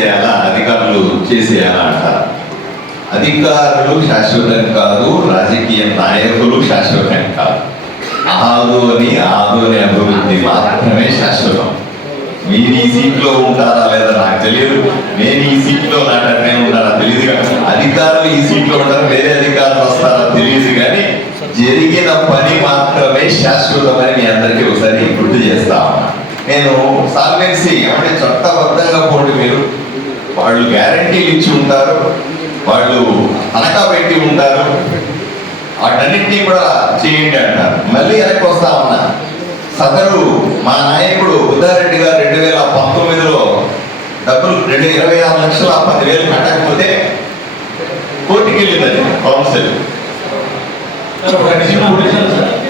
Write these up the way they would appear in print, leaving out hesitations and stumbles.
చేసేయాలా, అధికారులు చేసేయాలా అంటారు. అధికారులు శాశ్వతం కాదు, రాజకీయ నాయకులు శాశ్వతం కాదు. ఆదోని అభివృద్ధి మాత్రమే శాశ్వతం. మీరు ఈ సీట్లో ఉంటారా లేదా నాకు తెలియదు, నేను ఈ సీట్లో నాటనే ఉంటారా తెలియదు, కానీ అధికారులు ఈ సీట్లో ఉంటారా, వేరే అధికారులు వస్తారా తెలియదు, కానీ జరిగిన పని మాత్రమే శాశ్వతమని మీ అందరికీ ఒకసారి గుర్తు చేస్తా ఉన్నా. నేను సాల్వెన్సీ అంటే చట్టబద్ధంగా పోటీ, మీరు వాళ్ళు గ్యారంటీలు ఇచ్చి ఉంటారు, వాళ్ళు తనఖా పెట్టి ఉంటారు, వాటన్నింటినీ కూడా చేయండి అంటారు. మళ్ళీ వెనక్కి వస్తా ఉన్నా, సదరు మా నాయకుడు బుద్ధారెడ్డి గారు 2019లో డబ్బులు 26 లక్షల 10,000 కట్టకపోతే కోర్టుకి వెళ్ళిందండి కౌన్సిల్.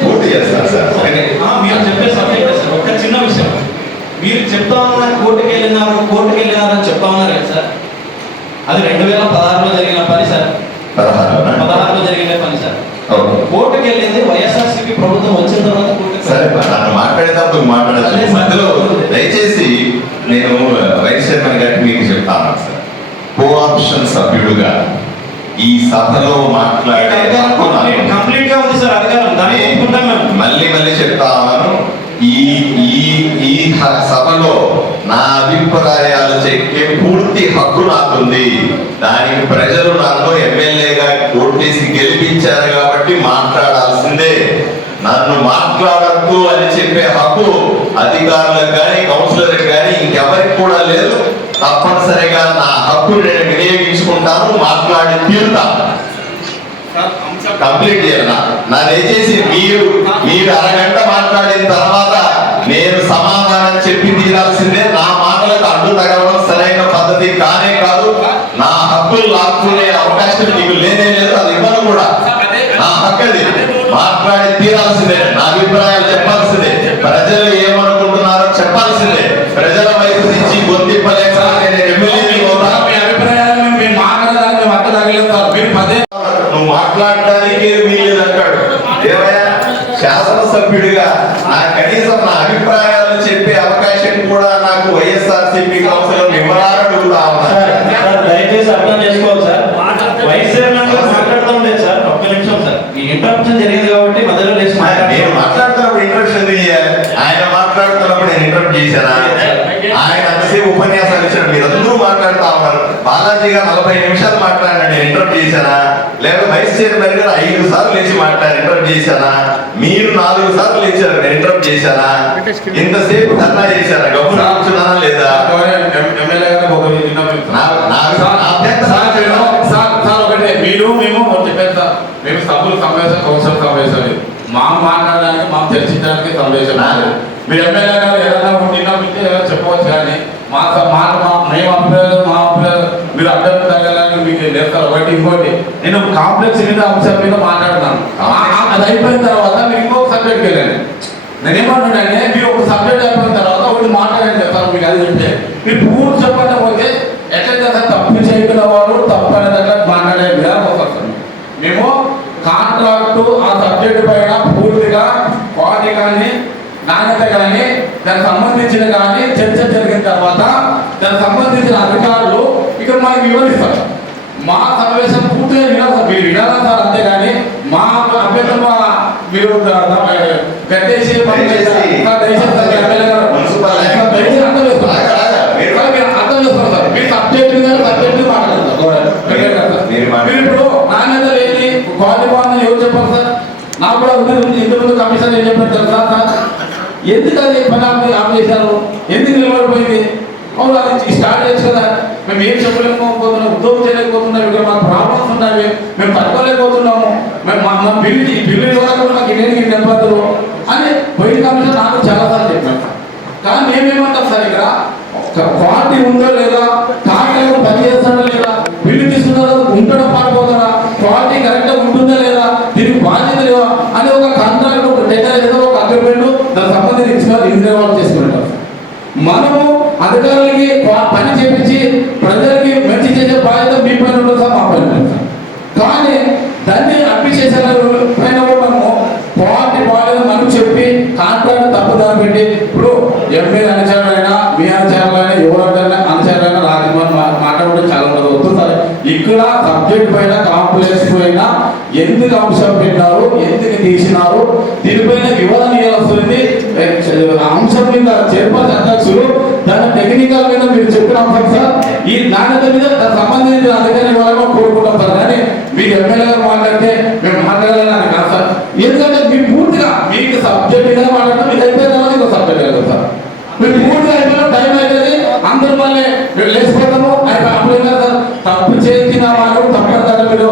పూర్తి చేస్తారు సార్. మీరు చెప్పే సబ్జెక్ట్ సార్, ఒక చిన్న విషయం, మీరు చెప్తా ఉన్నారు కోర్టుకి వెళ్ళినారని చెప్తా ఉన్నారు కదా సార్, అది 2016లో జరిగిన పని సార్. 16లో జరిగిన పని సార్. కోర్టుకి వెళ్ళింది వైఎస్ఆర్సీపీ ప్రభుత్వం వచ్చిన తర్వాత కోర్టుకి. సరే, నన్ను మాట్లాడేటప్పుడు మాట్లాడచ్చు మధ్యలో. దయచేసి నేను వైస్ చైర్మన్ గారికి మీకు చెప్తాను సార్, కోఆప్షన్ సభ్యుడుగా ఈ సభలో మాట్లాడే కంప్లీట్ గా ఉంది సార్ అధికారం, మళ్ళీ చెప్తాను. ఈ సభలో నా అభిప్రాయాలు చెప్పే పూర్తి హక్కు నాకుంది. దానికి ప్రజలు నన్ను ఎమ్మెల్యేగా ఓట్లేసి గెలిపించారు కాబట్టి మాట్లాడాల్సిందే. నన్ను మాట్లాడద్దు అని చెప్పే హక్కు అధికారులకు కానీ కౌన్సిలర్లకు కానీ ఇంకెవరికి కూడా లేదు. తప్పనిసరిగా నా హక్కు నేను వినియోగించుకుంటాను, మాట్లాడి తీరుతాను. కంప్లీట్ చేయాలి. నా దయచేసి మీరు అరగంట మాట్లాడిన తర్వాత నేను సమాధానం చెప్పి తీరాల్సిందే. నా మాటలకు అడ్డు తగలడం సరైన పద్ధతి కానే కాదు. నా హక్కులు లాక్కునే అవకాశం నీకు లేనే లేదు, అది ఇవ్వను కూడా. నా హక్కు అది, మాట్లాడి తీరాల్సిందే. నా అభిప్రాయాలు చెప్పాల్సిందే. ప్రజలు ఏమనుకుంటున్నారో చెప్పాల్సిందే. ప్రజల వైపు నుంచి గొంతిప్పలేక నేను ఎమ్మెల్యే నువ్వు మాట్లాడటానికి వీల్లేదంటాడు. ఏమయ్యా, శాసనసభ్యుడిగా నా కనీసం నా అభిప్రాయాలు చెప్పే అవకాశం కూడా నాకు వైఎస్ఆర్సీపీ కౌన్సిలర్ ఇవ్వాలని అడుగుతా ఉన్నారు. దయచేసి అర్థం చేసుకోవాలి సార్, వైస్ చైర్మన్ గారు మాట్లాడుతూ ఉండేది సార్. ఒక్క నిమిషం సార్, ఈ ఇంటరప్షన్ జరిగింది కాబట్టి మధ్యలో లేచి నేను మాట్లాడుతున్నప్పుడు ఇంటరప్షన్ చేయాలి. ఆయన మాట్లాడుతున్నప్పుడు నేను ఇంటరప్ట్ చేశానా? ఆయన అంతసేపు ఉపన్యాసాలు ఇచ్చాడు, మీరందరూ మాట్లాడుతా ఉన్నారు. బాలాజీ గారు 40 నిమిషాలు మాట్లాడాడు, నేను ఇంటరప్ట్ చేశానా? లేదా వైస్ చైర్మన్ గారు 5 సార్లు లేచి మాట్లాడి ఇంటరప్ట్ చేశానా? మీరు 4 సార్లు లేచారు, నేను ఇంటరప్ట్ చేశానా? ఇంతసేపు ధర్నా చేశారా? గమ్మున కూర్చున్నానా లేదా? మేము సభ్యులు సమావేశం కౌన్సిల్ సమావేశాలు మాట్లాడడానికి చర్చించడానికి సమావేశం. మీరు ఎమ్మెల్యే గారు ఏదైనా ఉంటే చెప్పవచ్చు, కానీ మా మేము అభిప్రాయాలు మీరు అర్థం తగ్గడానికి మీకు లేస్తారు. ఒకటి ఇంకోటి, నేను కాంప్లెక్స్ మీద అంశం మీద మాట్లాడుతున్నాను. అది అయిపోయిన తర్వాత మీరు ఇంకొక సబ్జెక్ట్కి వెళ్ళండి. నేనేమంటున్నానే, మీరు ఒక సబ్జెక్ట్ అయిపోయిన తర్వాత ఒకటి మాట్లాడండి చెప్తారు. మీకు అది చెప్తే మీరు పూర్తి చెప్పండి పోతే ఎట్లయితే తప్పు చేయగల వారు తప్పు అనేది మాట్లాడే విధానం వస్తారు. మేము కాంట్రాక్టు ఆ సబ్జెక్టు పైన పూర్తిగా క్వాలిటీ కానీ నాణ్యత కానీ దానికి సంబంధించిన కానీ చర్చ జరిగిన తర్వాత దానికి సంబంధించిన అధికారులు ఇక్కడ మనకి వివరిస్తారు. మా సమావేశం పూర్తిగా వినాలి సార్, మీరు వినాలా సార్, అంతేగాని మా అభ్యర్థులు మీరు గట్టేసి అర్థం చేస్తారు సార్. మీరు సబ్జెక్ట్ మాట్లాడతారు. మీరు ఇప్పుడు నాణ్యత లేని క్వాలిటీ బాగుందని ఎవరు చెప్పారు సార్? నాకు కూడా ఇంతకుముందు కమిషన్ ఏం చెప్పారు తెలుసా సార్? ఎందుకు అది పని ఆఫ్ చేశారు, ఎందుకు నిలబడిపోయింది? అవును, అది స్టార్ట్ చేయొచ్చు కదా. మేము ఏం చెప్పలేకపోతున్నాం, ఉద్యోగం చేయలేకపోతున్నాం, ఇక్కడ మాకు ప్రాబ్లమ్స్ ఉన్నాయి, మేము తట్టుకోలేకపోతున్నాము, మేము మా బిల్లు ద్వారా మాకు ఇన్ని నిబంధనలు అని బయట కమిషన్ నాకు చాలాసార్లు చెప్పాను. కానీ మేమేమంటాం సార్, ఇక్కడ క్వాలిటీ ఉందో లేదా, కాంట్రాక్ట్ పని చేస్తాడో లేదా, బిల్లు తీసుకున్నారో ఉంటాడో పారిపోతారా, క్వాలిటీ కరెక్ట్గా ఉంటుందా లేదా, దీనికి బాధ్యత లేదా అని ఒక కాంట్రాక్ట్ ఒక టెండర్ ఏదో ఒక అగ్రిమెంట్ దానికి సంబంధించి ఇన్వాల్వ్ చేసుకుంటాం. మనము అధికారులకి పని చేపించి ప్రజలకి మంచి చేసే బాధ్యత మీ పైన ఉంటుంది సార్, మా పైన ఉంటుంది సార్. కానీ దాన్ని అప్పి చేసే పైన కూడా మనము క్వాలిటీ బాగాలేదు మనం చెప్పి కాంట్రాక్ట్ తప్పుదారి పెట్టి, ఇప్పుడు ఎంపీ అనుచరులైనా మీ అనుచరులైనా ఎవరైనా అనుచరులైనా మాట్లాడడం చాలా ఉండదు సార్. ఇక్కడ సబ్జెక్ట్ పైన కాంప్లెక్స్ పైన ఎందుకు అంశం పెట్టారు, ఎందుకు తీసినారు, దీనిపైన వివరణ ఇవ్వాల్సింది అంశం మీద చైర్పర్సన్ అధ్యక్షులు దాని టెక్నికల్ మీద మీరు చెప్పిన అంశం సార్. ఈ నాణ్యత మీద సంబంధించిన అధికారులు ఇవ్వాలని కోరుకుంటాం సార్. కానీ మీరు ఎమ్మెల్యే గారు మాట్లాడితే మేము మాట్లాడాలని కాదు సార్. ఎందుకంటే మీరు పూర్తిగా మీకు సబ్జెక్ట్ మీద మాట్లాడటం మీరు అయిపోయిన తర్వాత ఇంకో సబ్జెక్ట్ కదా సార్. మీరు పూర్తిగా అయిపోయిన టైం అవుతుంది, అందరూ మళ్ళీ లేచిపోతాము అప్పుడు ఏం కదా సార్. తప్పు చేసిన వాళ్ళు తప్పని మీరు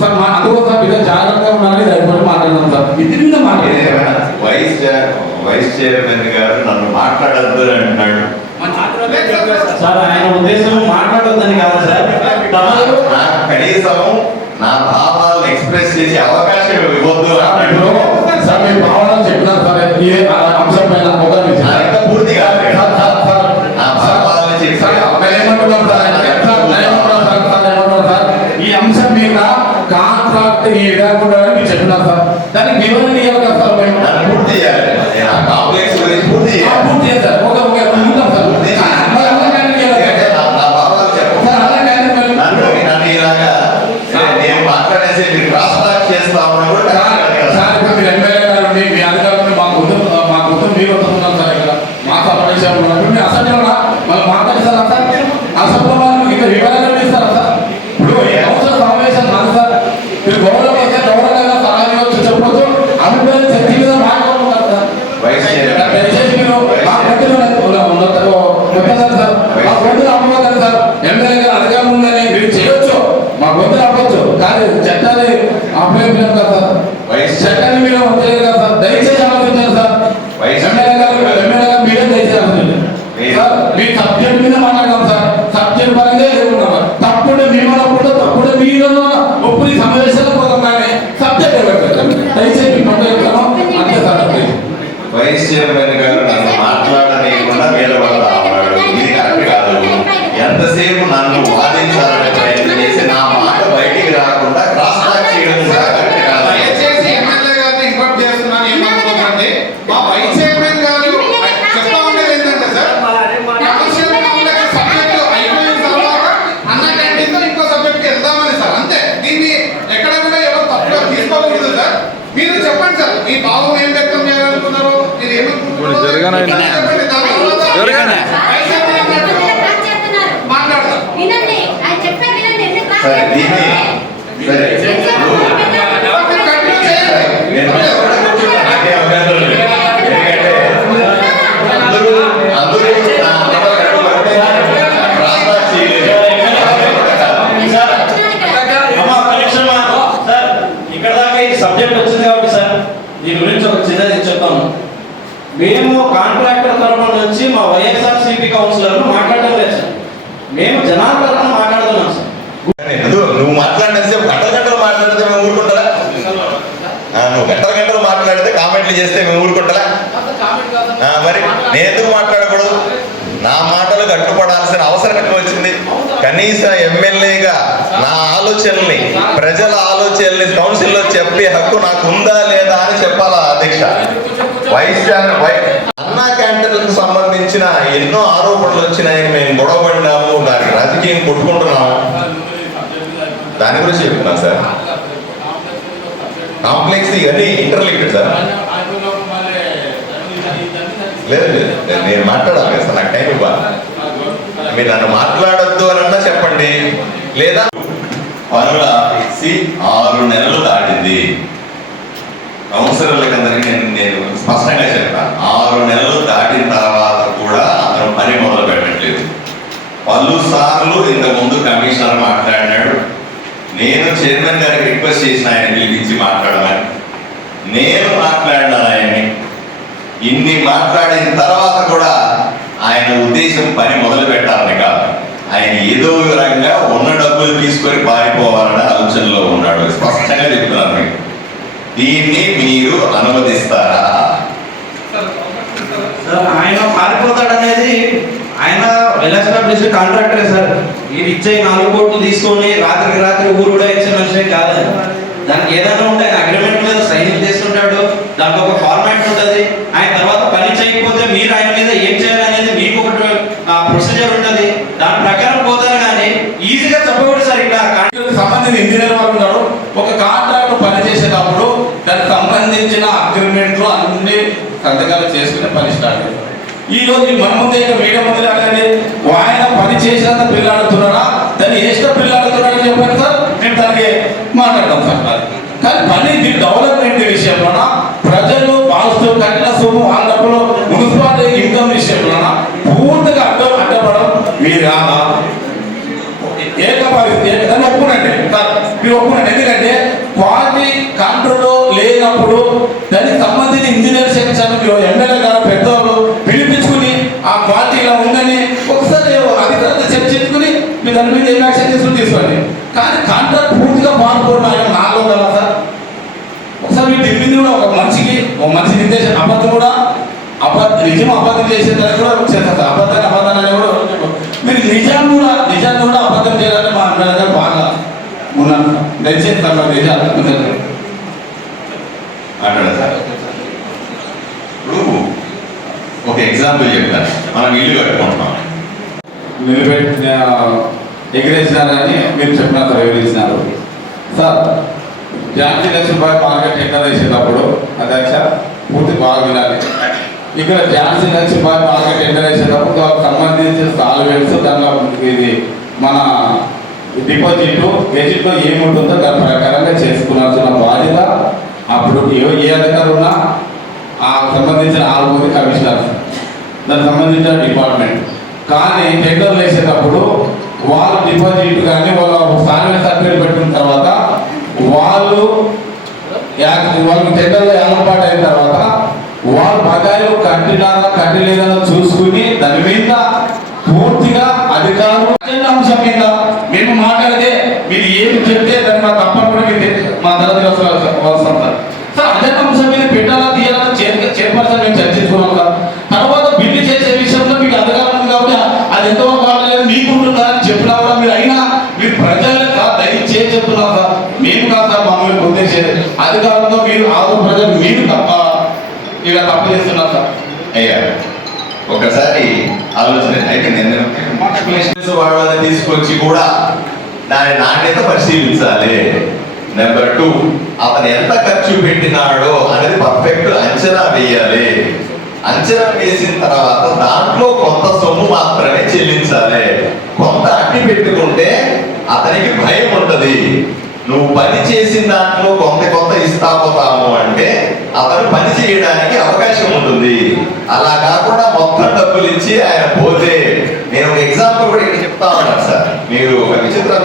సార్ అందుకోసం మీరు జాగ్రత్తగా ఉండాలని అయిపోయి మాట్లాడదాం సార్. ఇది మీద మాట్లాడారు వైస్ చైర్మన్ గారు నన్ను మాట్లాడద్దు అంటున్నాడు. సార్ ఆయన ఉద్దేశం మాట్లాడొద్దని కాదు సార్, నాకు కనీసం నా భావాలను ఎక్స్ప్రెస్ చేసే అవకాశం ఇవ్వద్దు అన్నాడు. సార్ మీ భావనలు చెప్పినారు సార్. ఏ అంశం పైన ఇంకా పూర్తి కాదు. నా భావాలను చెప్పి ఈ అంశం మీద కాంట్రాక్ట్ లేకుండా మీరు చెప్పినారు సార్. దానికి వివరణ ఇవ్వాలి కదా సార్. మేము పూర్తి చేయాలి. కాంప్లెక్స్ గురించి పూర్తి చేయాలి. పూర్తి చేస్తారు. ఒక ఉంటాం సార్. నా భావాలు చెప్పండి. నన్ను ఇలాగా నేను మాట్లాడేసి మీరు క్రాస్ టాక్ చేస్తా ఉన్నా కూడా సార్ ఇప్పుడు మీరు ఎమ్మెల్యే గారు మీ అధికారులు మాకు మీరు వస్తున్నాం సార్. ఇక్కడ మా సమావేశంలో మీ అసెంబ్లీలో మళ్ళీ మాట్లాడిస్తారా సార్? అసెంబ్లీలో వాళ్ళు ఇంకా వివరాలు ఇస్తారా సార్? ఇప్పుడు అవసరం సమావేశం కాదు సార్. మీరు గౌరవం వస్తే గౌరవంగా సహాయం వచ్చి చెప్పొచ్చు. అభిప్రాయం చర్చ మీద మాట్లాడుకుంటారు సార్. దయచేసి మీరు మా గొంతులు సార్, మా గొంతులు అమ్మవద్దు సార్. ఎమ్మెల్యే గారు అధికారం ఉందని మీరు చేయొచ్చు, మా గొంతులు అవ్వచ్చు, కానీ చట్టాన్ని అప్లైపోయారు కదా సార్. చట్టాన్ని మీరు చేయరు కదా సార్. దయచేసి ఆలోచించారు సార్. ఎమ్మెల్యే గారు మీరే దయచేసి ఆలోచించారు సార్. మీ సబ్జెక్ట్ మీద మాట్లాడదాం సార్. సబ్జెక్ట్ పరంగా ఎదుర్కొన్నాం. తప్పుడు మిమ్మల్ని అప్పుడు తప్పుడు మీరు ఒప్పుడు సమావేశాలు పోతాం, కానీ సబ్జెక్ట్ దయచేసి అంతే సార్. వైస్ చైర్మన్ గారు నన్ను మాట్లాడనీయకుండా మీద పడతా ఉన్నాడు. ఇది కరెక్ట్ కాదు. ఎంతసేపు నన్ను వాదించాలని ప్రయత్నం చేసి నా మాట బయటికి రాకుండా క్రాస్ టాక్ చేయడం కూడా కరెక్ట్ కాదు. దయచేసి ఎమ్మెల్యే గారిని ఇన్వైట్ చేస్తున్నాను. ఏమనుకోకండి. మా వైస్ చైర్మన్ గారు చెప్తా ఉండేది ఏంటంటే సార్, కమర్షియల్ కాంప్లెక్స్ సబ్జెక్ట్ అయిపోయిన తర్వాత అన్న క్యాంటీన్ తో ఇంకో సబ్జెక్ట్ కి వెళ్దామని సార్. అంతే. దీన్ని ఎక్కడ కూడా ఎవరు తప్పుగా తీసుకోకూడదు సార్. మీరు చెప్పండి సార్, మీ భావం ఏం వ్యక్తం చేయాలనుకున్నారు, మీరు ఏమనుకుంటున్నారు చెప్పండి. దాని తర్వాత మాట్లాడతారు. సరే దీన్ని సరే నేను నాకే అభ్యంతరం లేదు. ఎందుకంటే అందరూ నా మాట కట్టుబడితే క్రాస్ టాక్ చేయలేదు. సార్ ఇక్కడ దాకా ఈ సబ్జెక్ట్ వచ్చింది కాబట్టి సార్ దీని గురించి ఒక చిన్నది చెప్తాను. మేము కాంట్రాక్టర్ తరఫున నుంచి మా వైఎస్ఆర్సీపీ కౌన్సిలర్లు మాట్లాడడం లేదు సార్. మేము జనాల తరఫున మాట్లాడుతున్నాం సార్. నువ్వు మాట్లాడితే గంటలు మాట్లాడితే మేము ఊరుకుంటారా? నువ్వు గంటలు మాట్లాడితే కామెంట్లు చేస్తే మేము ఊరుకుంటారా? మరి నేను ఎందుకు మాట్లాడకూడదు? నా మాటలు కట్టుపడాల్సిన అవసరం ఎట్లా వచ్చింది? కనీస ఎమ్మెల్యేగా నా ఆలోచనల్ని, ప్రజల ఆలోచనల్ని కౌన్సిల్లో చెప్పే హక్కు నాకు ఉందా లేదా అని చెప్పాలా అధ్యక్ష? అన్నా క్యాంటీన్లకు సంబంధించిన ఎన్నో ఆరోపణలు వచ్చినాయని మేము గొడవపడినాము, దానికి రాజకీయం కొట్టుకుంటున్నాము. దాని గురించి చెప్తున్నా సార్. కాంప్లెక్స్ ఇవన్నీ ఇంటర్లింక్డ్ సార్. లేదు లేదు నేను మాట్లాడాలి కదా సార్, నాకు టైం ఇవ్వాలి. మీరు నన్ను మాట్లాడొద్దు అని అన్నా చెప్పండి, లేదా పనుల ఆఫీసి 6 నెలలు దాటింది. కౌన్సిలర్లకు అందరికీ నేను స్పష్టంగా చెప్పాను, 6 నెలలు దాటిన తర్వాత కూడా అతను పని మొదలు పెట్టట్లేదు. పలుసార్లు ఇంతకు ముందు కమిషనర్ మాట్లాడినాడు. నేను చైర్మన్ గారికి రిక్వెస్ట్ చేసిన ఆయన పిలిపించి మాట్లాడమని. నేను మాట్లాడినాను ఆయన్ని. ఇన్ని మాట్లాడిన తర్వాత కూడా ఆయన ఉద్దేశం పని మొదలు పెట్టాలని కాదు, ఆయన ఏదో విధంగా ఉన్న డబ్బులు తీసుకొని పారిపోవాలనే ఆలోచనలో ఉన్నాడు. స్పష్టంగా చెప్తున్నాను మీకు. దీన్ని మీరు అనుమతిస్తారా? సార్ ఆయన పారిపోతాడనేది ఆయన వెల్ ఎస్టాబ్లిష్డ్ కాంట్రాక్టరే సార్. మీరు ఇచ్చే 4 కోట్లు తీసుకొని రాత్రికి రాత్రి ఊరు కూడా ఇచ్చే మనిషి కాదు. దానికి ఏదైనా ఉంటే ఆయన అగ్రిమెంట్ మీద సైన్ చేస్తుంటాడు, దానికి ఒక ఫార్మాట్ ఉంటుంది. ఆయన తర్వాత పని చేయకపోతే మీరు ఆయన మీద ఏం చేయాలనేది మీకు ఒక ప్రొసీజర్ ఉంటుంది. దాని ప్రకారం సంబంధించిన అగ్రిమెంట్లు అన్ని సంతకాలు చేసుకునే పని స్టార్ట్ చేశారు. ఈ రోజు మన ముందే ఇంకా మీడియా ముందు అడగండి, ఆయన పని చేసినంత పిల్లాడుతున్నాడా, దాన్ని వేసిన పిల్లాడుతున్నాడని చెప్పాను సార్, నేను దానికి మాట్లాడతాం సార్. కానీ పని డెవలప్మెంట్ విషయంలోన ప్రజలు వాస్తు కట్టిన సొమ్ము వాళ్ళ డబ్బులు మున్సిపాలిటీ ఇన్కమ్ విషయంలోన పూర్తిగా అడ్డపడడం మీరు ఏకపరిస్థితి ఒప్పునండి సార్, మీరు ఒప్పునండి. ఎందుకంటే క్వాలిటీ కంట్రోల్ లేనప్పుడు దానికి సంబంధించి ఇంజనీర్ సెక్షన్ ఎమ్మెల్యే గారు పెద్దవాళ్ళు పిలిపించుకుని ఆ క్వాలిటీ ఇలా ఉందని ఒకసారి అధికారులతో చర్చించుకుని మీరు దాని మీద ఏం యాక్షన్ తీసుకుని తీసుకోండి. కానీ కాంట్రాక్ట్ పూర్తిగా పాల్గొనడం ఆయన నాలో కదా సార్. ఒకసారి మీరు చెప్పింది కూడా ఒక మనిషి నిర్దేశం అబద్ధం కూడా నిజం అబద్ధం చేసే దాన్ని కూడా చేస్తారు. అబద్ధాన్ని కూడా మీరు నిజాన్ని కూడా అబద్ధం చేయాలంటే మా ఎమ్మెల్యే గారు బాగా ఉన్నాను. దయచేసి తమ నిజాలు మాట్లాడదు సార్. ఇప్పుడు ఒక ఎగ్జాంపుల్ చెప్తాను. మనం ఇల్లు కట్టుకుంటున్నాం, నిలబెట్టిన ఎగిరేసినారని మీరు చెప్పినంత వివరించినారు sir. Jhansi Lakshmibai market tender వేసేటప్పుడు అధ్యక్ష పూర్తి బాగా వినాలి. ఇక్కడ ఝాన్సీ లక్ష్మీబాయి మార్కెట్ టెండర్ వేసేటప్పుడు దానికి సంబంధించిన సాల్వెంట్స్ దానిలో ఇది మన డిపాజిట్ గెజిట్లో ఏముంటుందో దాని ప్రకారంగా చేసుకున్నాల్సిన బాధ్యత అప్పుడు ఏ అధికారులు ఉన్నా ఆ సంబంధించిన 6 మంది కమిషనర్, దానికి సంబంధించిన డిపార్ట్మెంట్. కానీ టెండర్లు వేసేటప్పుడు వాళ్ళు డిపాజిట్ కానీ వాళ్ళ సాల్వెంట్ సర్టిఫికేట్ పెట్టిన తర్వాత వాళ్ళు టెండర్లో ఏర్పాటు అయిన తర్వాత వాళ్ళు బకాయిలు కట్టి లేదని చూసుకుని దాని మీద పూర్తిగా అధికారులు అంశం మీద మేము మాట్లాడితే మీరు ఏమి చెప్తే దాన్ని మా తప్పకుండా మా తరగతి వస్తాం సార్. అదే అంశం మీద పెట్టాలా తీయాలని చైర్పర్సన్ మేము చర్చించుకున్నాం సార్. తర్వాత బిల్లు చేసే విషయంలో మీకు అధికారం ఉంది కాబట్టి అది ఎంతవరకు కావట్లేదు మీకుంటుందని చెప్పినా కూడా మీరు అయినా మీరు ప్రజలకు దయచేసి చెప్తున్నారు సార్. మేము కాదు సార్ మమ్మల్ని పొందేసేది అధికారంలో మీరు ప్రజలు మీరు తప్ప ఇలా తప్పు చేస్తున్నారు సార్. అయ్యా ఒకసారి ఆలోచన అయితే వాళ్ళని తీసుకొచ్చి కూడా దాని నాణ్యత పరిశీలించాలి. నెంబర్ 2, అతను ఎంత ఖర్చు పెట్టినాడో అనేది పర్ఫెక్ట్ అంచనా వేయాలి. అంచనా వేసిన తర్వాత దాంట్లో కొంత సొమ్ము మాత్రమే చెల్లించాలి. కొంత అట్టి పెట్టుకుంటే అతనికి భయం ఉంటది. నువ్వు పని చేసిన దాంట్లో కొంత ఇస్తాపోతాము అంటే అతను పని చేయడానికి అవకాశం ఉంటుంది. అలా కాకుండా మొత్తం డబ్బులు ఇచ్చి ఆయన పోతే, నేను ఒక ఎగ్జాంపుల్ కూడా ఇక్కడ చెప్తా ఉన్నాను సార్. మీరు ఒక విచిత్రం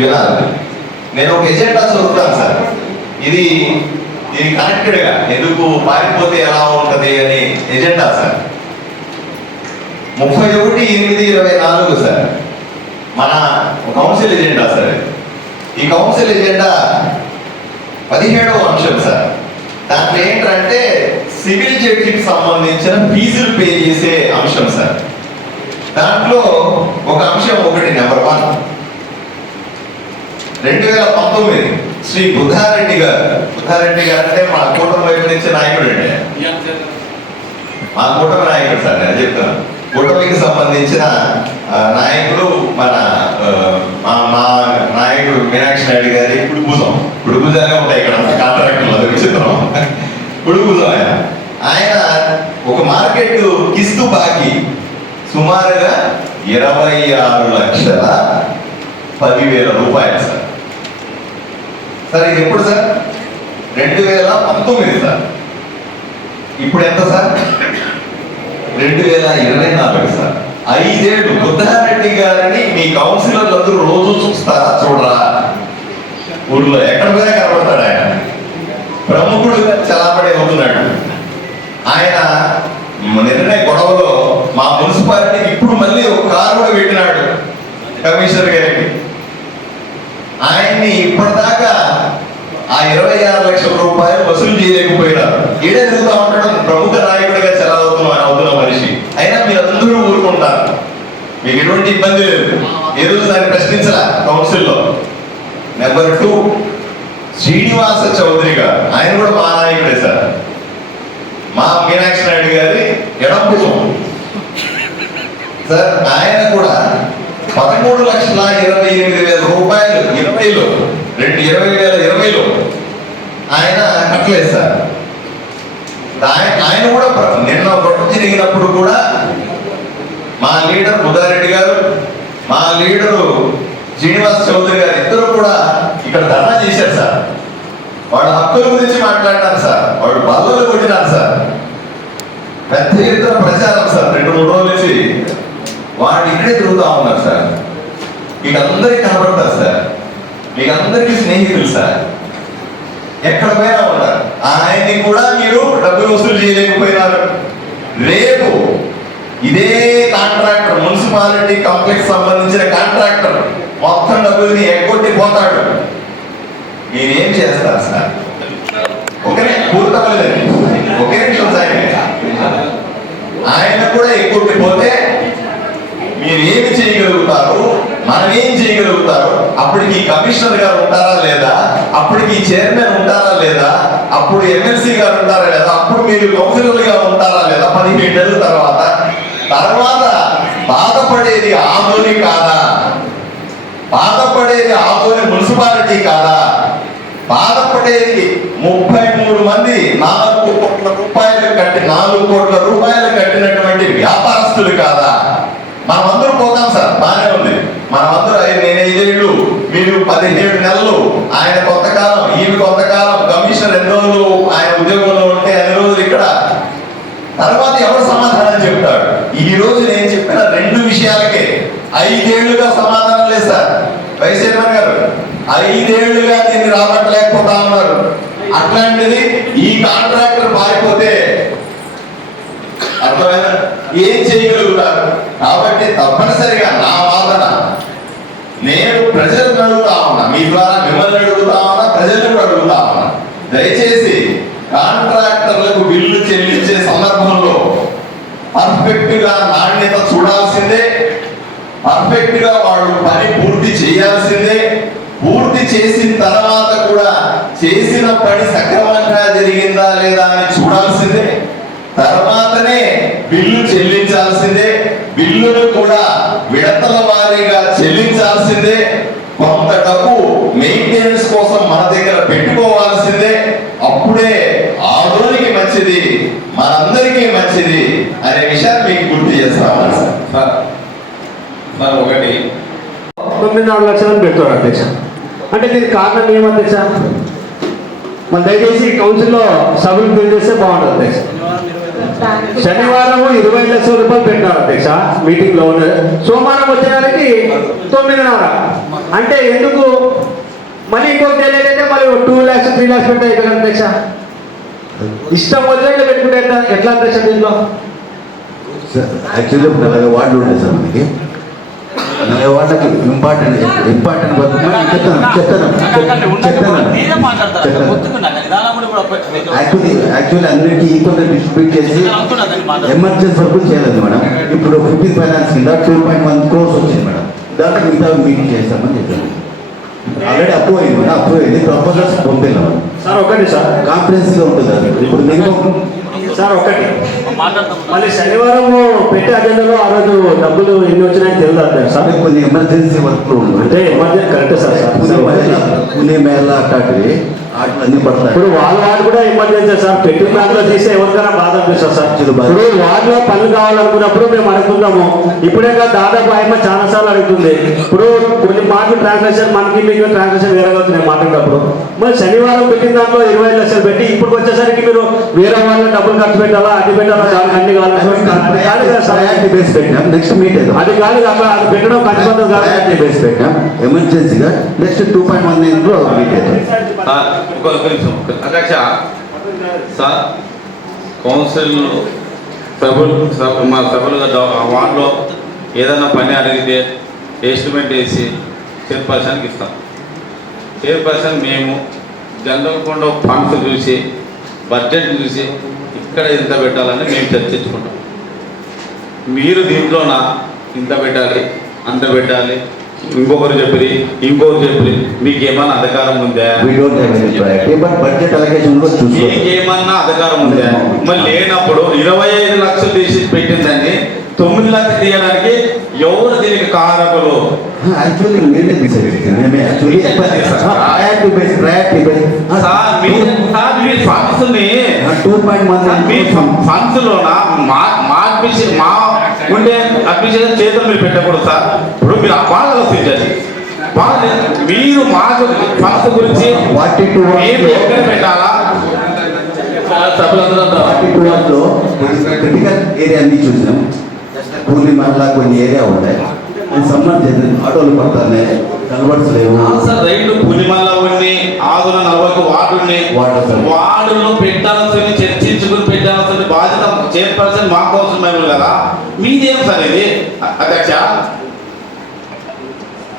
వినాలి. నేను ఒక ఎజెండా చదువుతాను సార్. ఇది కనెక్టెడ్ గా ఎందుకు పారిపోతే ఎలా ఉంటది అని ఎజెండా సార్. 31/8/24 సార్ మన కౌన్సిల్ ఎజెండా సార్. ఈ కౌన్సిల్ ఎజెండా 17వ అంశం సార్. దాంట్లో ఏంటంటే సివిల్ జడ్జికి సంబంధించిన ఫీజులు పే చేసే అంశం సార్. దాంట్లో ఒక అంశం నెంబర్ 1 2019 శ్రీ బుద్ధారెడ్డి గారు అంటే మా కూటమి వైపు నుంచి నాయకుడు అండి. మా కూటమి నాయకుడు సార్, నేను చెప్తాను. కూటమికి సంబంధించిన నాయకుడు మన మా నాయకుడు మీనాక్షి నాయుడు గారి కుడుభుజానే ఉంటాయి ఇక్కడ కాంట్రాక్టులు, అది విచిత్రం. కుడుభుజం ఆయన ఒక మార్కెట్ కిస్తు బాకీ సుమారుగా 26,10,000 రూపాయలు సార్. సార్ ఇది ఎప్పుడు సార్? 2019 సార్. ఇప్పుడు ఎంత సార్? 2024 సార్. 5 ఏళ్ళు బుద్ధారెడ్డి గారిని మీ కౌన్సిలర్లు అందరూ రోజు చూస్తారా చూడరా? ఊర్లో ఎక్కడ పోయినా కనబడతాడు ఆయన. ప్రముఖుడుగా చలామణి అవుతున్నాడు ఆయన. నిన్ననే గొడవలో మా మున్సిపాలిటీకి ఇప్పుడు మళ్ళీ ఒక కారు కూడా పెట్టినాడు కమిషనర్ గారికి. ఆయన్ని ఇప్పటిదాకా ఆ 26 లక్షల రూపాయలు వసూలు చేయలేకపోయినారు. ఏడే తిరుగుతా ఉంటాడు ప్రముఖ నాయకుడిగా అవుతున్న మనిషి. అయినా మీరందరూ ఊరుకుంటారు, మీకు ఎటువంటి ఇబ్బంది లేదు. ఏ రోజు దాన్ని ప్రశ్నించలా కౌన్సిల్లో. నెంబర్ 2 శ్రీనివాస చౌదరి గారు, ఆయన కూడా మా నాయకుడే సార్. మా మీనాక్షి నాయుడు గారి ఎడంభుజం సార్. ఆయన కూడా 13,28,000 రూపాయలు 2020లో ఆయన కట్టలేదు సార్. ఆయన కూడా నిన్న గొడవ జరిగినప్పుడు కూడా మా లీడర్ ముదారెడ్డి గారు, మా లీడరు శ్రీనివాస్ చౌదరి గారు ఇద్దరు కూడా ఇక్కడ ధర్నా చేశారు సార్. వాళ్ళ హక్కుల గురించి మాట్లాడినారు సార్, వాళ్ళు బల్లలు కొట్టినారు సార్, పెద్ద ఎత్తున ప్రచారం సార్. 2-3 రోజుల నుంచి వాళ్ళు ఇక్కడే తిరుగుతూ ఉన్నారు సార్. మీకు అందరికీ కనబడతారు సార్, మీకు అందరికీ స్నేహితులు సార్, ఎక్కడ పోయినా ఉన్నారు. ఆయన్ని కూడా మీరు డబ్బులు వసూలు చేయలేకపోయినారు. రేపు ఇదే కాంట్రాక్టర్, మున్సిపాలిటీ కాంప్లెక్స్ సంబంధించిన కాంట్రాక్టర్ మొత్తం డబ్బుల్ని ఎగ్గొట్టి పోతాడు. మీరేం చేస్తారు సార్? ఒకనే పూర్తవలేదండి, ఒకే నిమిషం సార్. ఆయన కూడా ఎగ్గొట్టి పోతే మీరు ఏమి చేయగలుగుతారు, మనం ఏం చేయగలుగుతారు? అప్పటికి కమిషనర్ గారు ఉంటారా లేదా, అప్పటికి చైర్మన్ ఉంటారా లేదా, అప్పుడు ఎమ్మెల్సీ గారు ఉంటారా లేదా, అప్పుడు మీరు కౌన్సిలర్ గా ఉంటారా లేదా? 17 నెలల తర్వాత బాధపడేది ఆదోని కాదా? బాధపడేది ఆదోని మున్సిపాలిటీ కాదా? బాధపడేది 33 మంది 4 కోట్ల రూపాయలు కట్టినటువంటి వ్యాపారస్తులు కాదా? మనమందరూ పోతాం సార్, బాగానే ఉంది. మనమందరూ నేను 5 ఏళ్ళు, మీరు 17 నెలలు, ఆయన కొంతకాలం, ఈయన కొంతకాలం, కమిషనర్ ఎన్ని రోజులు ఆయన ఉద్యోగంలో ఉంటే అన్ని రోజులు ఇక్కడ. తర్వాత ఎవరు సమాధానం చెప్తాడు? ఈ రోజు నేను చెప్పిన 2 విషయాలకే 5 ఏళ్లుగా సమాధానం లేదు సార్. వైస్ చైర్మన్ గారు 5 ఏళ్లుగా దీన్ని రాబట్టలేకపోతా ఉన్నారు. అట్లాంటిది ఈ కాంట్రాక్టర్ పారిపోతే అర్థమైన ఏం చేయగలుగుతారు? కాబట్టి తప్పనిసరిగా నా వాదన, నేను ప్రజలను అడుగుతా ఉన్నా, మీ ద్వారా మిమ్మల్ని అడుగుతా ఉన్నా, ప్రజలను కూడా అడుగుతా ఉన్నా, దయచేసి కాంట్రాక్టర్లకు బిల్లు చెల్లించే సందర్భంలో పర్ఫెక్ట్ గా నాణ్యత చూడాల్సిందే, పర్ఫెక్ట్ గా వాళ్ళు పని పూర్తి చేయాల్సిందే. పూర్తి చేసిన తర్వాత కూడా చేసిన పని సక్రమంగా జరిగిందా లేదా అని చూడాల్సిందే. తర్వాతనే బిల్లు చెల్లించాల్సిందే. బిల్లును కూడా విడతల వారీగా చెల్లించాల్సిందే. కొంత డబ్బు మెయింటెనెన్స్ కోసం మన దగ్గర పెట్టుకోవాల్సిందే. అప్పుడే ఆదోనికి మంచిది, మనందరికీ మంచిది అనే విషయాన్ని మీకు గుర్తు చేస్తామని సార్. ఒకటి 9-4 లక్షలను పెడుతున్నారు అధ్యక్ష. అంటే దీనికి కారణం ఏం అధ్యక్ష? మన దయచేసి కౌన్సిల్లో సభ్యులు తెలియజేస్తే బాగుంటుంది అధ్యక్ష. శనివారం 20 లక్షల రూపాయలు పెట్టినారు అధ్యక్ష మీటింగ్ లో. సోమవారం వచ్చేదానికి 9.5. అంటే ఎందుకు మళ్ళీ ఇంకొక తెలియదంటే మరి 2 lakhs 3 lakhs పెట్టాయి కదా అధ్యక్ష. ఇష్టం వచ్చినట్టు పెట్టుకుంటే ఎట్లా అధ్యక్ష? దీంట్లో యాక్చువల్లీ 40 వార్డులు ఉంటాయి సార్ మనకి. 40 వార్డులకి ఇంపార్టెంట్ చెప్తాను. యాక్చువల్లీ అందరికీ ఈక్వల్గా డిస్ట్రిబ్యూట్ చేసి ఎమర్జెన్సీ వర్క్ చేయలేదు మేడం. ఇప్పుడు 15 ఫైనాన్స్ కింద 2.1 crores వచ్చింది మేడం. దాంట్లో మిగతా మీటింగ్ చేస్తామని చెప్పాను. ఆల్రెడీ అప్రూవ్ అయింది మేడం. అప్రూవ్ అయింది, ప్రపోజల్స్ పంపిల్లాం సార్. ఒకటి సార్, కాన్ఫిడెన్స్గా ఉంటుంది అది. ఇప్పుడు మినిమం సార్ ఒకటి మళ్ళీ శనివారం పెట్టే అజెండాలో ఆ రోజు డబ్బులు ఎన్ని వచ్చినాయని తెలియదు సార్. కొన్ని ఎమర్జెన్సీ వర్క్లు అంటే emergency correct sir. Pune Mela అట్లాంటివి అన్ని పడతాయి. ఇప్పుడు వాడు కూడా ఎమర్జెన్సీ సార్. పెట్టిన దాంట్లో తీస్తే ఎవరికైనా బాధ అనిపిస్తుంది సార్. ఇప్పుడు వార్డులో పనులు కావాలనుకున్నప్పుడు మేము అడుగుతున్నాము. ఇప్పుడే దాదాపు ఆయన చాలా సార్లు అడుగుతుంది. ఇప్పుడు కొన్ని మాటలు ట్రాన్సాక్షన్ మనకి మీకు ట్రాన్సాక్షన్ వేరే అవుతున్నాయి మాట్లాడినప్పుడు. మరి శనివారం పెట్టిన దాంట్లో 20 లక్షలు పెట్టి ఇప్పుడు వచ్చేసరికి మీరు వేరే వాళ్ళ డబ్బులు ఖర్చు పెట్టాలా, అది పెట్టాలా, దానికి అన్ని కావాలి కదా సార్. నెక్స్ట్ మీట్ అది కాదు అక్కడ అది పెట్టడం ఖచ్చితంగా కాదు. బేస్ పెట్టాం ఎమర్జెన్సీగా. నెక్స్ట్ 2.19 మీట్ అధ్యక్ష సార్, కౌన్సిల్ సభ్యులు మా సభ్యులుగా వార్డులో ఏదైనా పని అడిగితే ఎస్టిమేట్ వేసి చైర్పర్సన్కి ఇస్తాం. చైర్పర్సన్ మేము జనరల్ ఫండ్ ఫండ్స్ చూసి బడ్జెట్ చూసి ఇక్కడ ఎంత పెట్టాలని మేము చర్చించుకుంటాం. మీరు దీంట్లోన ఇంత పెట్టాలి, అంత పెట్టాలి, ఇంకొకరు చెప్పి మీకు ఏమన్నా అధికారం ఉందా? బడ్జెట్ అలొకేషన్ కూడా చూసి ఏమన్నా అధికారం ఉందా? మరి లేనప్పుడు 25 లక్షలు తీసి పెట్టిందని 9 లక్షలు తీయడానికి ఎవరు దీనికి కారకులు? యాక్చువల్లీ మీరే మీ 2.1 ఫండ్స్ లోన మా ఉండే అడ్మిషన్ చేతులు మీరు పెట్టకూడదు సార్. ఇప్పుడు మీరు బాగా ఆలోచించండి. మీరు మాకు ఫండ్స్ గురించి 42 మీరు ఎక్కడ పెట్టాలా సభ్యులందరూ 42 వార్డులో క్రిటికల్ ఏరియా అన్ని చూసినాం. కూలి మళ్ళా కొన్ని ఏరియా ఉంటాయి. సమ్మర్ జరిగింది, ఆటోలు పడతానే, కన్వర్ట్స్ లేవు. సార్ రైలు పులిమల్ల ఉండి ఆదుల 40 వార్డుల్లో పెట్టాల్సిన చర్చించుకుని పెట్టాల్సిన బాధ్యత చైర్పర్సన్ మాకు అవసరమైన కదా. మీదేం సార్ ఇది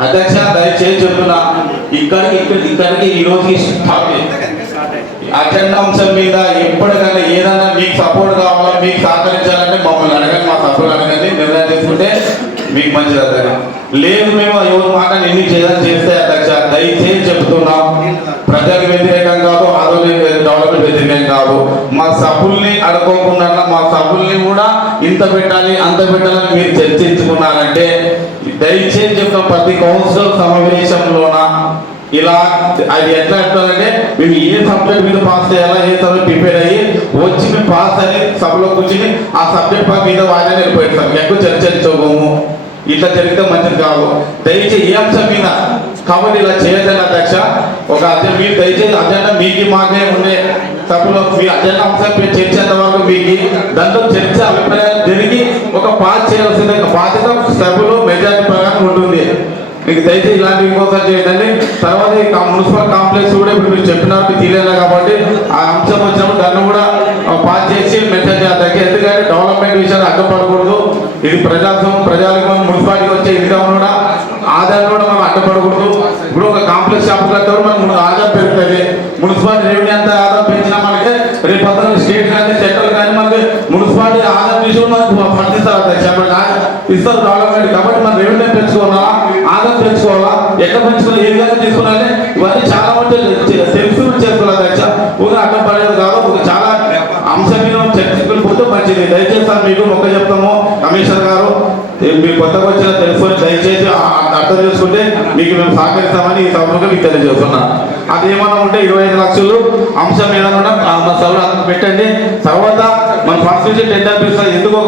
అధ్యక్ష దయచేసి చెప్తున్నా. ఇక్కడికి ఈ రోజుకి అజెండా అంశం మీద ఎప్పటికైనా ఏదైనా మీకు సపోర్ట్ కావాలా, మీకు సహకరించాలంటే మమ్మల్ని అడగండి, మా సభ్యులు అడగండి. నిర్ణయం తీసుకుంటే మీకు మంచిది అధ్యక్ష. లేదు మేము ఎవరు మాట ఎన్ని చేయాలని చేస్తే అధ్యక్ష దయచేసి చెప్తున్నాం, ప్రజలకు వ్యతిరేకం కాదు, ఆధునిక డెవలప్మెంట్ వ్యతిరేకం కాదు. మా సభ్యుల్ని అడుకోకుండా మా సభ్యుల్ని కూడా ఇంత పెట్టాలి అంత పెట్టాలని మీరు చర్చించుకున్నారంటే దయచేసి చెప్తాం. ప్రతి కౌన్సిలర్ సమావేశంలోన ఇలా అది ఎట్లా అంటారంటే మేము ఏ సబ్జెక్ట్ మీద పాస్ చేయాలా, ఏ సబ్జెక్ట్ ప్రిపేర్ అయ్యి వచ్చి మేము పాస్ అని సభలో కూర్చుని ఆ సబ్జెక్ట్ మీద వాయిదా వెళ్ళిపోతాం. ఎక్కువ చర్చించుకోము. ఇట్లా జరిగితే మంచిది కాదు. దయచేసి ఏ అంశం మీద కాబట్టి ఇలా చేయదండి అధ్యక్ష. ఒక మీరు దయచేసి అజెండా మీకు మాకే ఉండే సభలో మీ అజెండా అంశం చర్చేంత వరకు మీకు దాంట్లో చర్చ అభిప్రాయం జరిగి ఒక పాస్ చేయాల్సిన బాధ్యత సభలో మెజారిటీ ప్రకారం ఉంటుంది. మీకు దయచేసి ఇలాంటి ఇంకోసారి చేయదండి. తర్వాత ఈ మున్సిపల్ కాంప్లెక్స్ కూడా ఇప్పుడు మీరు చెప్పినారు మీకు తెలియదు కాబట్టి ఆ అంశం వచ్చినప్పుడు దాన్ని కూడా పాస్ చేసి మెన్షన్ చేయాలి. ఎందుకంటే డెవలప్మెంట్ విషయాలు అడ్డుపడకూడదు. ఇది ప్రజలకు మున్సిపాలిటీకి వచ్చే ఇన్కమ్ కూడా ఆదాయం కూడా మనం అడ్డుపడకూడదు. ఇప్పుడు ఒక కాంప్లెక్స్ షాప్ కట్టారు మనకు ఆదాయం పెరుగుతుంది. మున్సిపాలిటీ రెవెన్యూ అంతా ఆదాయం పెంచినా మనకి రేపు పక్కన స్టేట్ కానీ సెంట్రల్ కానీ మనకి మున్సిపాలిటీ ఆదాయం విషయం మనకు పండిస్తారు ఇస్తారు డెవలప్మెంట్. కాబట్టి మనం రెవెన్యూ పెంచుకోవాలా, ఆదాయం పెంచుకోవాలా, ఎక్కడ పెంచుకోవాలి, ఏ విధంగా తీసుకోవాలి, ఇవన్నీ చాలా మంది తెలుసు చేసుకోవాలి అధ్యక్ష. ఊరు అడ్డం పడేది కాదు. ఒక చాలా అంశం మీద చర్చకులు పోతే మంచిది. దయచేసి సార్ మీకు మొక్క చెప్తాము కమిషనర్ గారు, మీరు కొత్తగా వచ్చిన తెలుసుకొని దయచేసి అర్థం చేసుకుంటే మీకు మేము సహకరిస్తామని ఈ సభలో మీకు తెలియజేస్తున్నా. అదేమన్నా ఉంటే 25 లక్షలు అంశం ఏదన్నా మన సభలో పెట్టండి. తర్వాత మన ఫస్ట్ నుంచి టెండర్ పిలుస్తారు. ఎందుకు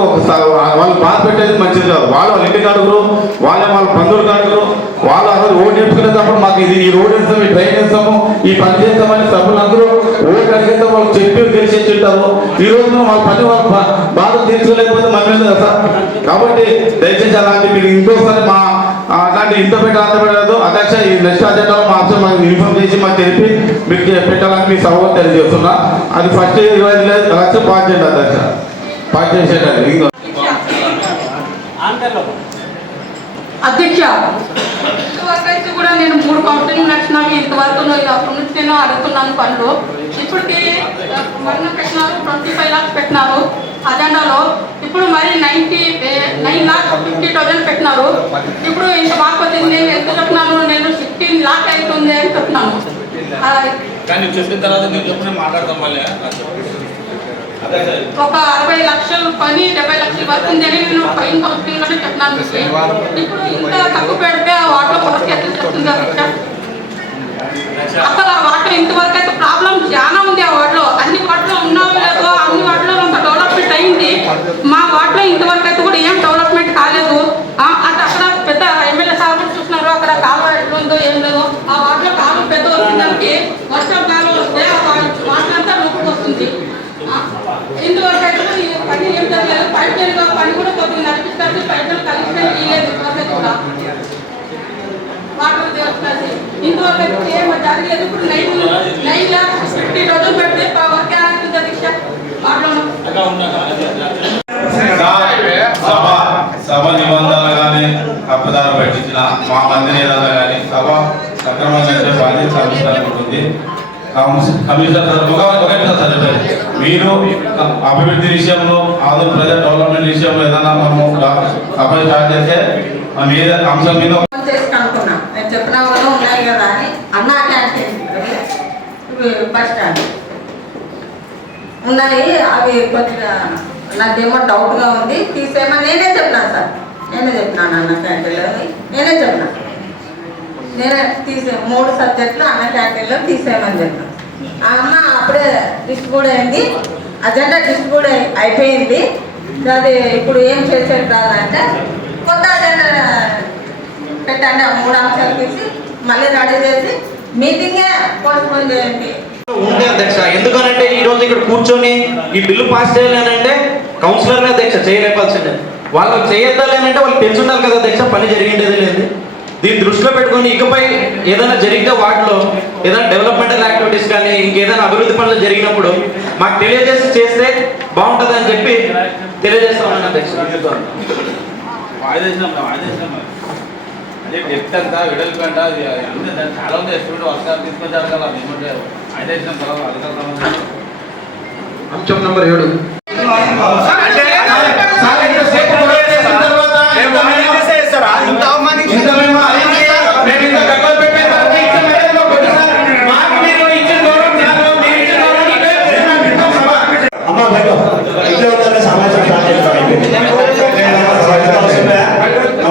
వాళ్ళు బాధ పెట్టేది మంచిది కాదు. వాళ్ళ ఇంటికి అడుగురు, వాళ్ళ బంధువులకు అడుగురు, వాళ్ళు అసలు ఓటు వేసుకునేటప్పుడు మాకు ఇది ఈ రోడ్ వేస్తాము, ఈ ట్రైన్ వేస్తాము, ఈ పని చేస్తామని సభ్యులు అందరూ ఓటు అడిగితే వాళ్ళు చెప్పి తెలిసేసి ఉంటారు. ఈ రోజు వాళ్ళ పని వాళ్ళ బాధ తీర్చుకోలేకపోతే మన మీద కదా సార్. కాబట్టి దయచేసి అలాంటి మీరు ఇంకోసారి మా అలాంటి ఇంత పెట్టలేదు అధ్యక్ష. ఈ నెక్స్ట్ అజెండాలో మా అంశం మాకు ఇన్ఫార్మ్ చేసి మాకు తెలిపి మీకు పెట్టాలని మీ సభ తెలియజేస్తున్నా. అది ఫస్ట్ 25 లక్షలు పాస్ చేయండి అధ్యక్ష. పాస్ చేసేటది ఇంకో అధ్యక్ష ఇంతవరకు కూడా నేను 3 కౌన్సిలింగ్ నడిచినాను. ఇంతవరకు అప్పటి నుంచి నేను అడుగుతున్నాను పనులు. ఇప్పటికి మొన్న పెట్టినారు 25 lakhs పెట్టినారు అజెండాలో. ఇప్పుడు మరి 9,50,000 పెట్టినారు. ఇప్పుడు ఇంత మార్పు వచ్చింది. నేను ఎంత చెప్పినాను, నేను 16 lakhs అవుతుంది అని చెప్తున్నాను. చెప్పిన తర్వాత నేను చెప్పిన మాట్లాడతాం మళ్ళీ. ఒక 60 లక్షలు పని 70 లక్షల వరకు ఉందని నేను పైన కౌన్సిలింగ్ అని చెప్తున్నాను. ఇప్పుడు ఇంత తక్కువ పెడితే ఆ వాటర్ కొరత ఎట్లా చెప్తుంది అసలు ఆ వాటర్ ఇంతవరకు అయితే ప్రాబ్లం చాలా ఉంది. ఆ వాటిలో అన్ని వాటిలో ఉన్నావు లేదో అన్ని వాటిలో అంత డెవలప్మెంట్ అయింది. మా వాటిలో ఇంతవరకు అయితే కూడా ఏం డెవలప్మెంట్ కాలేదు. అంటే అక్కడ పెద్ద ఎమ్మెల్యే సార్ చూస్తున్నారు, అక్కడ కాలువ ఎట్లా ఉందో ఏం లేదో. ఆ వాటిలో కాలువ పెద్ద వస్తుందానికి వర్షం కాలం వస్తే ఆ వాటర్ అంతా నొప్పి వస్తుంది. ఇంతవరకు అయితే పని ఏం జరగలేదు. పైప్ పని కూడా కొద్దిగా నడిపిస్తారు. పైపులు కనెక్షన్ ఇవ్వలేదు ఇంతవరకు కూడా. వాటర్ దేవస్థానం ఇంతవరకు అయితే ఏం జరగలేదు. ఇప్పుడు 9,50,000 పెడితే వర్క్ అవుతుంది దీక్ష వాటిలో. సభ నిబంధనలు కానీ తప్పుదారు పట్టించిన మా మందిని ఏదన్నా కానీ సభ సక్రమంగా ఉంటుంది. కమిషనర్ మీరు అభివృద్ధి విషయంలో ఆంధ్ర ప్రజల డెవలప్మెంట్ విషయంలో ఏదైనా మనము సభ స్టార్ట్ చేస్తే మీద అంశం మీద నేను చెప్పిన వాళ్ళు ఉన్నాయి కదా అని అన్నా క్యాంటీన్ బస్ స్టాండ్ ఉన్నాయి. అవి కొద్దిగా నాకేమో డౌట్గా ఉంది, తీసేయమని నేనే చెప్పినాను సార్. నేనే చెప్పినాను అన్న క్యాంటీన్లో, నేనే చెప్పినా. నేనే 3 సబ్జెక్టులు అన్న క్యాంటీన్లో తీసేయమని చెప్పినాను. అమ్మ అప్పుడే లిస్ట్ కూడా అయింది. అజెండా డిస్ట్రిబ్యూట్ అయిపోయింది. అది ఇప్పుడు ఏం చేసేది కాదంటే కొత్త అజెండా పెట్టండి. ఆ 3 అంశాలు తీసి మళ్ళీ రెడీ చేసి మీటింగే పోస్ట్పోన్ చేయండి. ఉంటే అధ్యక్ష, ఎందుకనంటే ఈ రోజు ఇక్కడ కూర్చొని ఈ బిల్లు పాస్ చేయాలనంటే కౌన్సిలర్ అధ్యక్ష చేయలేపాల్సిందే. వాళ్ళు చేయొద్దాలేనంటే వాళ్ళు పెంచుండాలి కదా అధ్యక్ష, పని జరిగిండేది లేదు. దీన్ని దృష్టిలో పెట్టుకొని ఇకపై ఏదైనా జరిగితే వాటిలో ఏదైనా డెవలప్మెంటల్ యాక్టివిటీస్ కానీ ఇంకేదైనా అభివృద్ధి పనులు జరిగినప్పుడు మాకు తెలియజేసి చేస్తే బాగుంటుంది అని చెప్పి తెలియజేస్తా ఉన్నాను అధ్యక్ష. అదే డెప్త్ అంతా వెడల్పంట చాలా ఉంది. ఎస్టిమేట్ వర్షాలు తీసుకొని అడగాల ఏమంటే ఆయన వేసిన తర్వాత అడగాలి. అంశం నెంబర్ 7.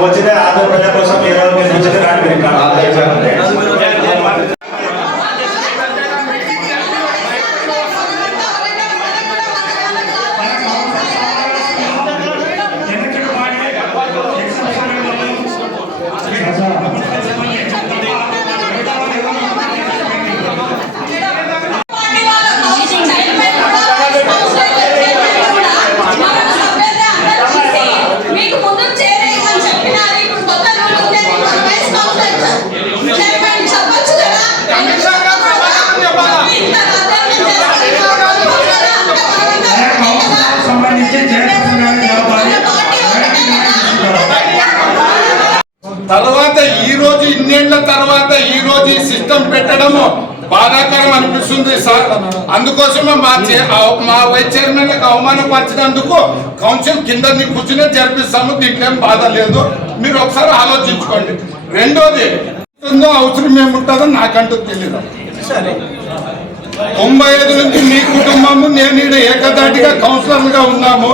వచ్చిన ఆధార్ ప్రజల కోసం తర్వాత ఈ రోజు ఇన్నేళ్ల తర్వాత ఈ రోజు ఈ సిస్టమ్ పెట్టడము బాధాకరం అనిపిస్తుంది సార్. అందుకోసమే మా వైస్ చైర్మన్ అవమానపరిచినందుకు కౌన్సిల్ కింద కూర్చునే జరిపిస్తాము. దీంట్లో ఏం బాధ లేదు, మీరు ఒకసారి ఆలోచించుకోండి. రెండోది అవసరం ఏముంటుందో నాకంటూ తెలియదు. 95 నుంచి మీ కుటుంబము నేను ఇక్కడ ఏకదాటిగా కౌన్సిలర్గా ఉన్నాము.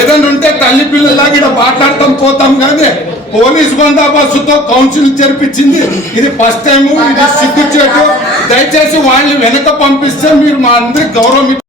ఏదైనా ఉంటే తల్లి పిల్లలాగా ఇక్కడ మాట్లాడతాం పోతాం కానీ పోలీస్ బందోబస్తుతో కౌన్సిల్ జరిపించింది ఇది ఫస్ట్ టైం. ఇది సిగ్గుచేటు. దయచేసి వాళ్ళని వెనక పంపిస్తే మీరు మా అందరికి గౌరవం